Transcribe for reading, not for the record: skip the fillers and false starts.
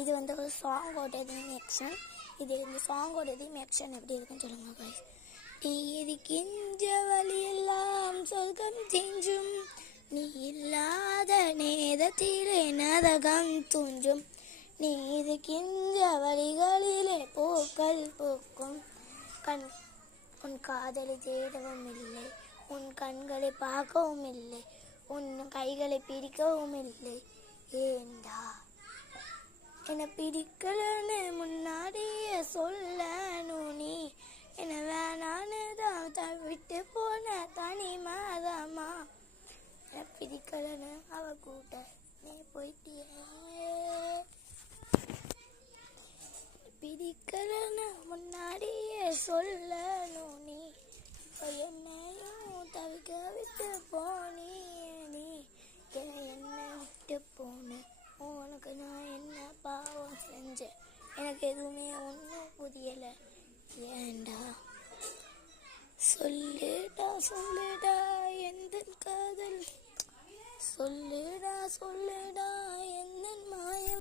இது வந்து ஒரு சாங்கோட ரீமேக்ஷன். இந்த சாங்கோட ரீமேக்ஷன் எப்படி இருக்குன்னு சொல்லுங்க guys. நீ இருக்கின்ற வழியெல்லாம் சொர்க்கம் தீஞ்சும், நீ இல்லாத நேரத்திலே நரகம் தூஞ்சும், நீ இருக்கின்ற வழிகளிலே பூக்கள் பூக்கும், உன் காதலை தேடவும் இல்லை, உன் கண்களை பார்க்கவும் இல்லை, உன் கைகளை பிடிக்கவும் இல்லை. ஏண்டா என்னை பிடிக்கலன்னு முன்னாடியே சொல்லணும், நீ என்ன வேணான்னு தான் விட்டு போன தனி மாதமா. என்னை பிடிக்கலன்னு அவ கூட்ட நீ போயிட்டியே, பிடிக்கலன்னு முன்னாடியே சொல்லணும், நீ இப்போ என்னையும் தவிக்க விட்டு போனியே, நீ என்னை விட்டு போன உனக்கு நான் என்ன பாவம் செஞ்சேன், எனக்கு எதுவுமே ஒன்றும் புரியலை. ஏண்டா சொல்லுடா எந்த காதல், சொல்லுடா